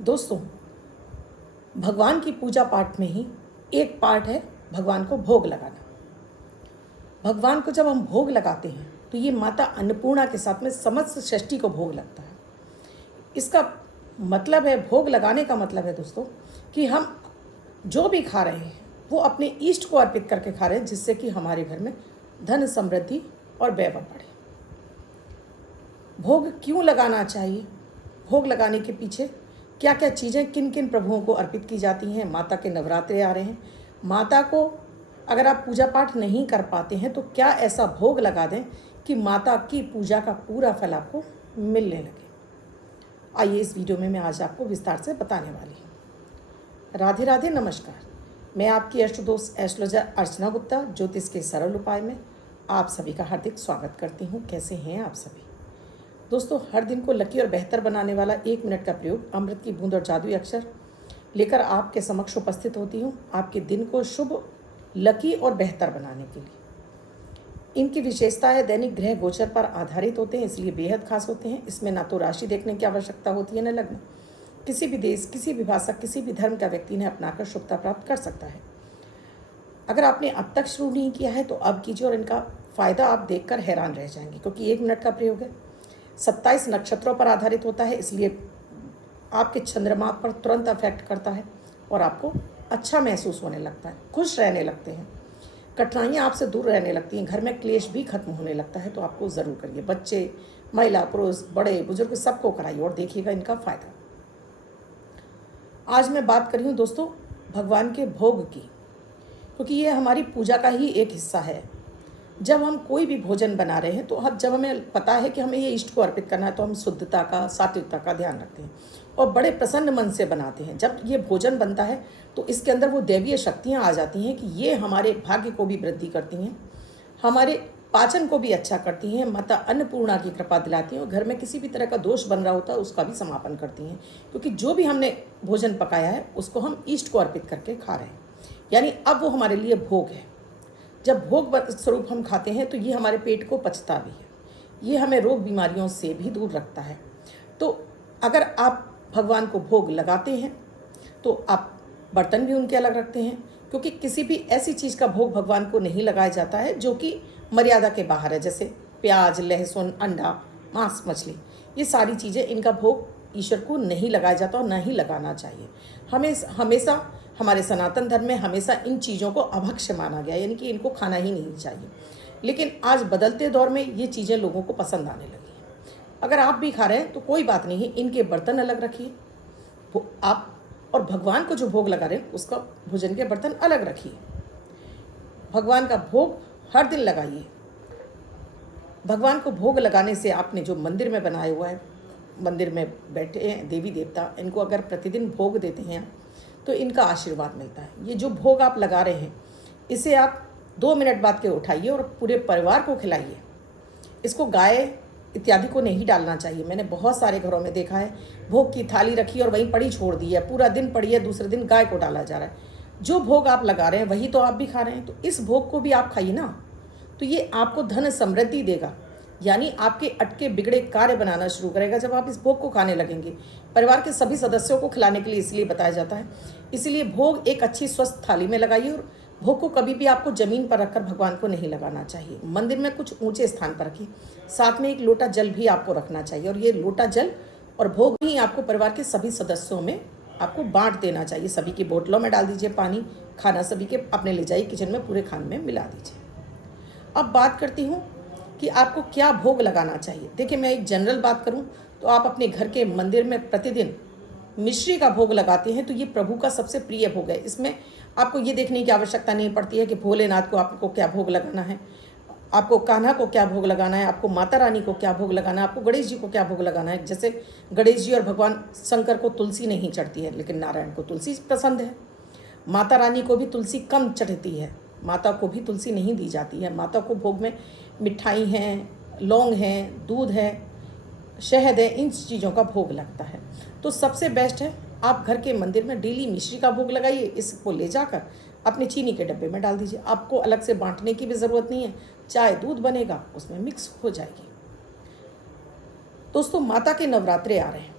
दोस्तों, भगवान की पूजा पाठ में ही एक पार्ट है भगवान को भोग लगाना। भगवान को जब हम भोग लगाते हैं तो ये माता अन्नपूर्णा के साथ में समस्त सृष्टि को भोग लगता है। इसका मतलब है, भोग लगाने का मतलब है दोस्तों कि हम जो भी खा रहे हैं वो अपने इष्ट को अर्पित करके खा रहे हैं, जिससे कि हमारे घर में धन समृद्धि और वैभव बढ़े। भोग क्यों लगाना चाहिए? भोग लगाने के पीछे क्या क्या चीज़ें किन किन प्रभुओं को अर्पित की जाती हैं? माता के नवरात्रे आ रहे हैं। माता को अगर आप पूजा पाठ नहीं कर पाते हैं तो क्या ऐसा भोग लगा दें कि माता की पूजा का पूरा फल आपको मिलने लगे। आइए इस वीडियो में मैं आज आपको विस्तार से बताने वाली हूँ। राधे राधे, नमस्कार। मैं आपकी अष्ट दोस्त एस्ट्रोलॉजर अर्चना गुप्ता ज्योतिष के सरल उपाय में आप सभी का हार्दिक स्वागत करती हूँ। कैसे हैं आप सभी? दोस्तों, हर दिन को लकी और बेहतर बनाने वाला 1 मिनट का प्रयोग, अमृत की बूंद और जादुई अक्षर लेकर आपके समक्ष उपस्थित होती हूँ, आपके दिन को शुभ, लकी और बेहतर बनाने के लिए। इनकी विशेषता है दैनिक ग्रह गोचर पर आधारित होते हैं, इसलिए बेहद खास होते हैं। इसमें ना तो राशि देखने की आवश्यकता होती है, न लग्न। किसी भी देश, किसी भी भाषा, किसी भी धर्म का व्यक्ति इन्हें अपनाकर शुभता प्राप्त कर सकता है। अगर आपने अब तक शुरू नहीं किया है तो अब कीजिए और इनका फ़ायदा आप देखकर हैरान रह जाएंगे, क्योंकि 1 मिनट का प्रयोग है। 27 नक्षत्रों पर आधारित होता है, इसलिए आपके चंद्रमा पर तुरंत अफेक्ट करता है और आपको अच्छा महसूस होने लगता है, खुश रहने लगते हैं, कठिनाइयाँ आपसे दूर रहने लगती हैं, घर में क्लेश भी खत्म होने लगता है। तो आपको ज़रूर करिए। बच्चे, महिला, पुरुष, बड़े बुजुर्ग सबको कराइए और देखिएगा इनका फ़ायदा। आज मैं बात कर रही हूँ दोस्तों भगवान के भोग की, क्योंकि ये हमारी पूजा का ही एक हिस्सा है। जब हम कोई भी भोजन बना रहे हैं तो अब जब हमें पता है कि हमें ये इष्ट को अर्पित करना है तो हम शुद्धता का, सात्विकता का ध्यान रखते हैं और बड़े प्रसन्न मन से बनाते हैं। जब ये भोजन बनता है तो इसके अंदर वो दैवीय शक्तियाँ आ जाती हैं कि ये हमारे भाग्य को भी वृद्धि करती हैं, हमारे पाचन को भी अच्छा करती हैं, माता अन्नपूर्णा की कृपा दिलाती हैं और घर में किसी भी तरह का दोष बन रहा होता है उसका भी समापन करती हैं। क्योंकि जो भी हमने भोजन पकाया है उसको हम इष्ट को अर्पित करके खा रहे हैं, यानी अब वो हमारे लिए भोग है। जब भोग स्वरूप हम खाते हैं तो ये हमारे पेट को पचता भी है, ये हमें रोग बीमारियों से भी दूर रखता है। तो अगर आप भगवान को भोग लगाते हैं तो आप बर्तन भी उनके अलग रखते हैं, क्योंकि किसी भी ऐसी चीज़ का भोग भगवान को नहीं लगाया जाता है जो कि मर्यादा के बाहर है। जैसे प्याज, लहसुन, अंडा, मांस, मछली, ये सारी चीज़ें, इनका भोग ईश्वर को नहीं लगाया जाता और न ही लगाना चाहिए। हमेशा हमारे सनातन धर्म में हमेशा इन चीज़ों को अभक्ष्य माना गया, यानी कि इनको खाना ही नहीं चाहिए। लेकिन आज बदलते दौर में ये चीज़ें लोगों को पसंद आने लगी हैं। अगर आप भी खा रहे हैं तो कोई बात नहीं है, इनके बर्तन अलग रखिए आप, और भगवान को जो भोग लगा रहे हैं उसका भोजन के बर्तन अलग रखिए। भगवान का भोग हर दिन लगाइए। भगवान को भोग लगाने से आपने जो मंदिर में बनाया हुआ है, मंदिर में बैठे हैं देवी देवता, इनको अगर प्रतिदिन भोग देते हैं तो इनका आशीर्वाद मिलता है। ये जो भोग आप लगा रहे हैं इसे आप 2 मिनट बाद के उठाइए और पूरे परिवार को खिलाइए। इसको गाय इत्यादि को नहीं डालना चाहिए। मैंने बहुत सारे घरों में देखा है, भोग की थाली रखी और वहीं पड़ी छोड़ दी है, पूरा दिन पड़ी है, दूसरे दिन गाय को डाला जा रहा है। जो भोग आप लगा रहे हैं वही तो आप भी खा रहे हैं, तो इस भोग को भी आप खाइए ना। तो ये आपको धन समृद्धि देगा, यानी आपके अटके बिगड़े कार्य बनाना शुरू करेगा जब आप इस भोग को खाने लगेंगे। परिवार के सभी सदस्यों को खिलाने के लिए इसलिए बताया जाता है। इसलिए भोग एक अच्छी स्वस्थ थाली में लगाइए और भोग को कभी भी आपको ज़मीन पर रखकर भगवान को नहीं लगाना चाहिए। मंदिर में कुछ ऊंचे स्थान पर रखिए। साथ में एक लोटा जल भी आपको रखना चाहिए और ये लोटा जल और भोग ही आपको परिवार के सभी सदस्यों में आपको बांट देना चाहिए। सभी की बोतलों में डाल दीजिए पानी, खाना सभी के अपने ले जाइए, किचन में पूरे खाने में मिला दीजिए। अब बात करती हूँ कि आपको क्या भोग लगाना चाहिए। देखिए, मैं एक जनरल बात करूं तो आप अपने घर के मंदिर में प्रतिदिन मिश्री का भोग लगाते हैं तो ये प्रभु का सबसे प्रिय भोग है। इसमें आपको ये देखने की आवश्यकता नहीं पड़ती है कि भोलेनाथ को आपको क्या भोग लगाना है, आपको कान्हा को क्या भोग लगाना है, आपको माता रानी को क्या भोग लगाना है, आपको गणेश जी को क्या भोग लगाना है। जैसे गणेश जी और भगवान शंकर को तुलसी नहीं चढ़ती है, लेकिन नारायण को तुलसी पसंद है। माता रानी को भी तुलसी कम चढ़ती है, माता को भी तुलसी नहीं दी जाती है। माता को भोग में मिठाई हैं, लौंग हैं, दूध है, शहद है, इन चीज़ों का भोग लगता है। तो सबसे बेस्ट है आप घर के मंदिर में डेली मिश्री का भोग लगाइए। इसको ले जाकर अपने चीनी के डब्बे में डाल दीजिए। आपको अलग से बांटने की भी ज़रूरत नहीं है, चाय दूध बनेगा उसमें मिक्स हो जाएगी। दोस्तों, माता के नवरात्रे आ रहे हैं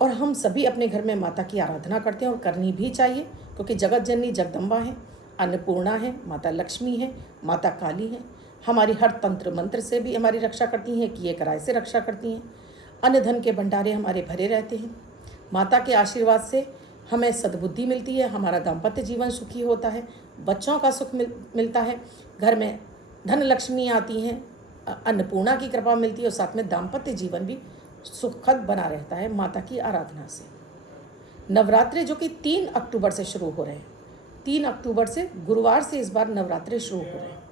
और हम सभी अपने घर में माता की आराधना करते हैं और करनी भी चाहिए, क्योंकि जगत जननी जगदम्बा है, अन्नपूर्णा है, माता लक्ष्मी है, माता काली है। हमारी हर तंत्र मंत्र से भी हमारी रक्षा करती हैं, किए कराए से रक्षा करती हैं। अन्न धन के भंडारे हमारे भरे रहते हैं। माता के आशीर्वाद से हमें सद्बुद्धि मिलती है, हमारा दाम्पत्य जीवन सुखी होता है, बच्चों का सुख मिलता है, घर में धन लक्ष्मी आती हैं, अन्नपूर्णा की कृपा मिलती है और साथ में दाम्पत्य जीवन भी सुखद बना रहता है माता की आराधना से। नवरात्रि जो कि 3 अक्टूबर से शुरू हो रहे हैं, 3 अक्टूबर से गुरुवार से इस बार नवरात्रि शुरू हो रहे हैं।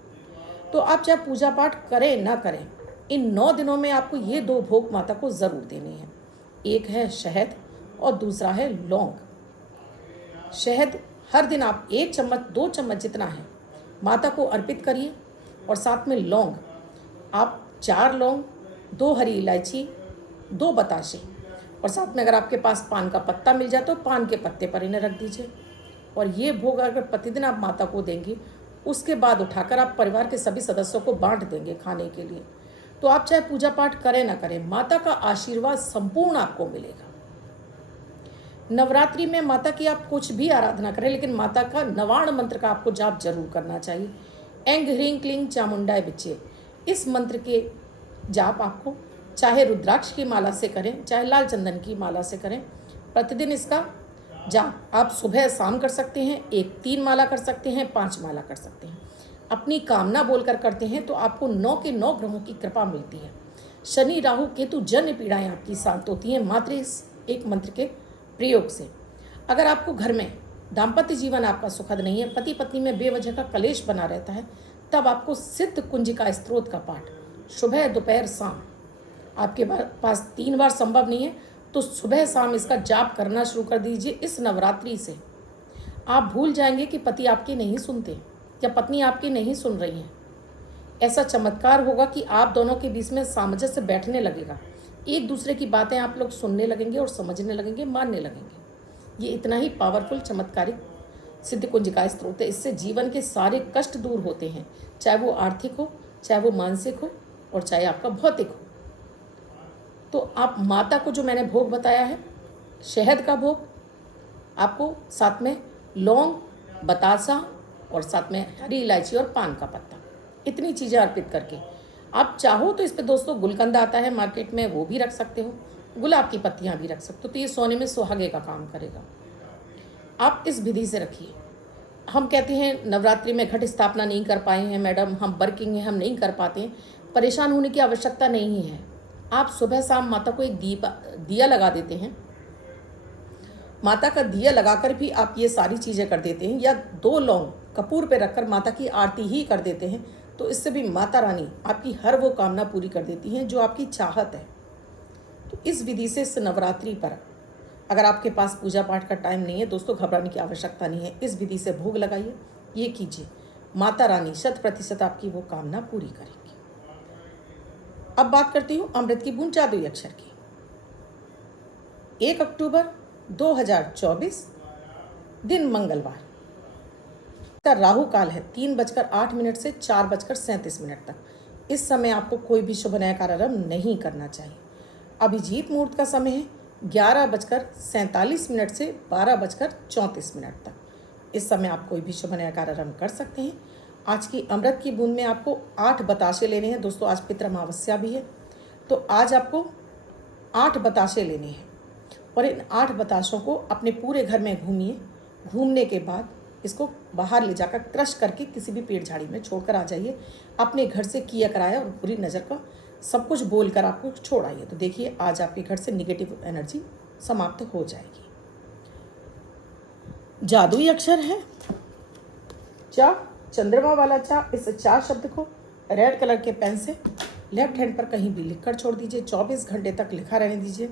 तो आप चाहे पूजा पाठ करें ना करें, इन 9 दिनों में आपको ये 2 भोग माता को ज़रूर देने हैं। एक है शहद और दूसरा है लौंग। शहद हर दिन आप 1 चम्मच 2 चम्मच जितना है माता को अर्पित करिए, और साथ में लौंग आप 4 लौंग, 2 हरी इलायची, 2 बताशे, और साथ में अगर आपके पास पान का पत्ता मिल जाए तो पान के पत्ते पर इन्हें रख दीजिए। और ये भोग अगर प्रतिदिन आप माता को देंगी, उसके बाद उठाकर आप परिवार के सभी सदस्यों को बांट देंगे खाने के लिए। तो आप चाहे पूजा पाठ करें ना करें, माता का आशीर्वाद संपूर्ण आपको मिलेगा। नवरात्रि में माता की आप कुछ भी आराधना करें, लेकिन माता का नवाण मंत्र का आपको जाप जरूर करना चाहिए। एंग ह्रीं क्लीं चामुंडाय बिच्चे, इस मंत्र के जाप आपको चाहे रुद्राक्ष की माला से करें, चाहे लाल चंदन की माला से करें, प्रतिदिन इसका जाप आप सुबह शाम कर सकते हैं। 3 माला कर सकते हैं, 5 माला कर सकते हैं। अपनी कामना बोलकर करते हैं तो आपको 9 के 9 ग्रहों की कृपा मिलती है। शनि राहु केतु जन्य पीड़ाएं आपकी शांत होती हैं मात्र इस एक मंत्र के प्रयोग से। अगर आपको घर में दाम्पत्य जीवन आपका सुखद नहीं है, पति पत्नी में बेवजह का कलेश बना रहता है, तब आपको सिद्ध कुंजिका स्त्रोत का पाठ सुबह दोपहर शाम, आपके पास 3 बार संभव नहीं है तो सुबह शाम इसका जाप करना शुरू कर दीजिए। इस नवरात्रि से आप भूल जाएंगे कि पति आपकी नहीं सुनते या पत्नी आपकी नहीं सुन रही है। ऐसा चमत्कार होगा कि आप दोनों के बीच में सामंजस्य बैठने लगेगा, एक दूसरे की बातें आप लोग सुनने लगेंगे और समझने लगेंगे, मानने लगेंगे। ये इतना ही पावरफुल चमत्कारिक सिद्ध कुंजिका स्त्रोत है। इससे जीवन के सारे कष्ट दूर होते हैं, चाहे वो आर्थिक हो, चाहे वो मानसिक हो, और चाहे आपका भौतिक हो। तो आप माता को जो मैंने भोग बताया है, शहद का भोग, आपको साथ में लौंग, बतासा और साथ में हरी इलायची और पान का पत्ता, इतनी चीज़ें अर्पित करके आप चाहो तो इस पे दोस्तों गुलकंद आता है मार्केट में, वो भी रख सकते हो, गुलाब की पत्तियां भी रख सकते हो। तो ये सोने में सुहागे का काम करेगा। आप इस विधि से रखिए। हम कहते हैं नवरात्रि में घट स्थापना नहीं कर पाए हैं मैडम, हम वर्किंग हैं, हम नहीं कर पाते हैं, परेशान होने की आवश्यकता नहीं है। आप सुबह शाम माता को एक दिया लगा देते हैं, माता का दिया लगाकर भी आप ये सारी चीज़ें कर देते हैं, या 2 लौंग कपूर पे रखकर माता की आरती ही कर देते हैं, तो इससे भी माता रानी आपकी हर वो कामना पूरी कर देती हैं जो आपकी चाहत है। तो इस विधि से इस नवरात्रि पर अगर आपके पास पूजा पाठ का टाइम नहीं है दोस्तों, घबराने की आवश्यकता नहीं है। इस विधि से भोग लगाइए, ये कीजिए, माता रानी 100% आपकी वो कामना पूरी करेंगी। अब बात करती हूँ अमृत की बूंद जादुई अक्षर की। 1 अक्टूबर 2024, दिन मंगलवार, का राहु काल है 3:08 से 4:37 तक। इस समय आपको कोई भी शुभ नया कार्यारंभ नहीं करना चाहिए। अभिजीत मुहूर्त का समय है 11:47 से 12:34 तक। इस समय आप कोई भी शुभ नया कार्यारंभ कर सकते हैं। आज की अमृत की बूंद में आपको 8 बताशे लेने हैं दोस्तों। आज पितृ अमावस्या भी है, तो आज आपको 8 बताशे लेने हैं, और इन 8 बताशों को अपने पूरे घर में घूमिए। घूमने के बाद इसको बाहर ले जाकर क्रश करके किसी भी पेड़ झाड़ी में छोड़कर आ जाइए। अपने घर से किया कराया और बुरी नज़र का सब कुछ बोलकर आपको छोड़ आइए। तो देखिए आज आपके घर से निगेटिव एनर्जी समाप्त हो जाएगी। जादुई अक्षर है चा, चंद्रमा वाला चा। इस चा शब्द को रेड कलर के पेन से लेफ्ट हैंड पर कहीं भी लिखकर छोड़ दीजिए। 24 घंटे तक लिखा रहने दीजिए।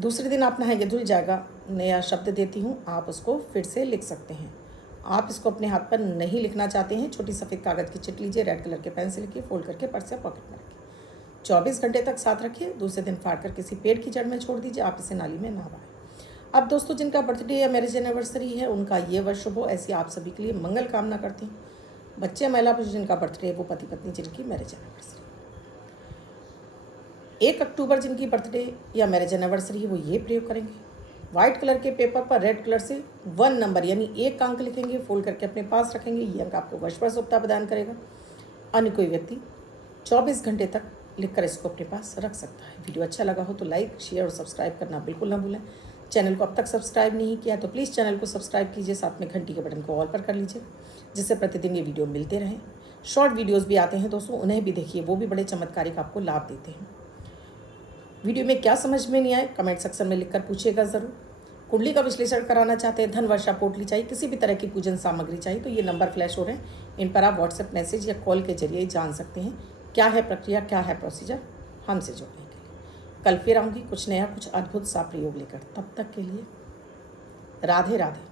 दूसरे दिन आप नहाएंगे धुल जाएगा। नया शब्द देती हूँ, आप उसको फिर से लिख सकते हैं। आप इसको अपने हाथ पर नहीं लिखना चाहते हैं, छोटी सफ़ेद कागज़ की चिट लीजिए, रेड कलर के पेन से लिखिए, फोल्ड करके पर्स या पॉकेट में रखिए। 24 घंटे तक साथ रखिए। दूसरे दिन फाड़ कर किसी पेड़ की जड़ में छोड़ दीजिए। आप इसे नाली में ना बहाएं। अब दोस्तों जिनका बर्थडे या मैरिज एनिवर्सरी है उनका ये वर्ष शुभ हो, ऐसी आप सभी के लिए मंगल कामना करती हूँ। बच्चे महिला पुरुष जिनका बर्थडे है वो पति पत्नी जिनकी मैरिज एनिवर्सरी। 1 अक्टूबर जिनकी बर्थडे या मैरिज एनिवर्सरी है वो ये प्रयोग करेंगे। वाइट कलर के पेपर पर रेड कलर से 1 नंबर यानी 1 अंक लिखेंगे, फोल्ड करके अपने पास रखेंगे। ये अंक आपको वर्ष शुभता प्रदान करेगा। अन्य कोई व्यक्ति 24 घंटे तक लिखकर इसको अपने पास रख सकता है। वीडियो अच्छा लगा हो तो लाइक, शेयर और सब्सक्राइब करना बिल्कुल ना भूलें। चैनल को अब तक सब्सक्राइब नहीं किया तो प्लीज़ चैनल को सब्सक्राइब कीजिए, साथ में घंटी के बटन को ऑल पर कर लीजिए, जिससे प्रतिदिन ये वीडियो मिलते रहें। शॉर्ट वीडियोज़ भी आते हैं दोस्तों, उन्हें भी देखिए, वो भी बड़े चमत्कारिक आपको लाभ देते हैं। वीडियो में क्या समझ में नहीं आए कमेंट सेक्शन में लिखकर पूछिएगा ज़रूर। कुंडली का विश्लेषण कराना चाहते हैं, धन वर्षा पोटली चाहिए, किसी भी तरह की पूजन सामग्री चाहिए तो ये नंबर फ्लैश हो रहे हैं, इन पर आप व्हाट्सएप मैसेज या कॉल के जरिए जान सकते हैं क्या है प्रक्रिया, क्या है प्रोसीजर हमसे जुड़ने के लिए। कल फिर आऊँगी कुछ नया, कुछ अद्भुत सा प्रयोग लेकर। तब तक के लिए राधे राधे।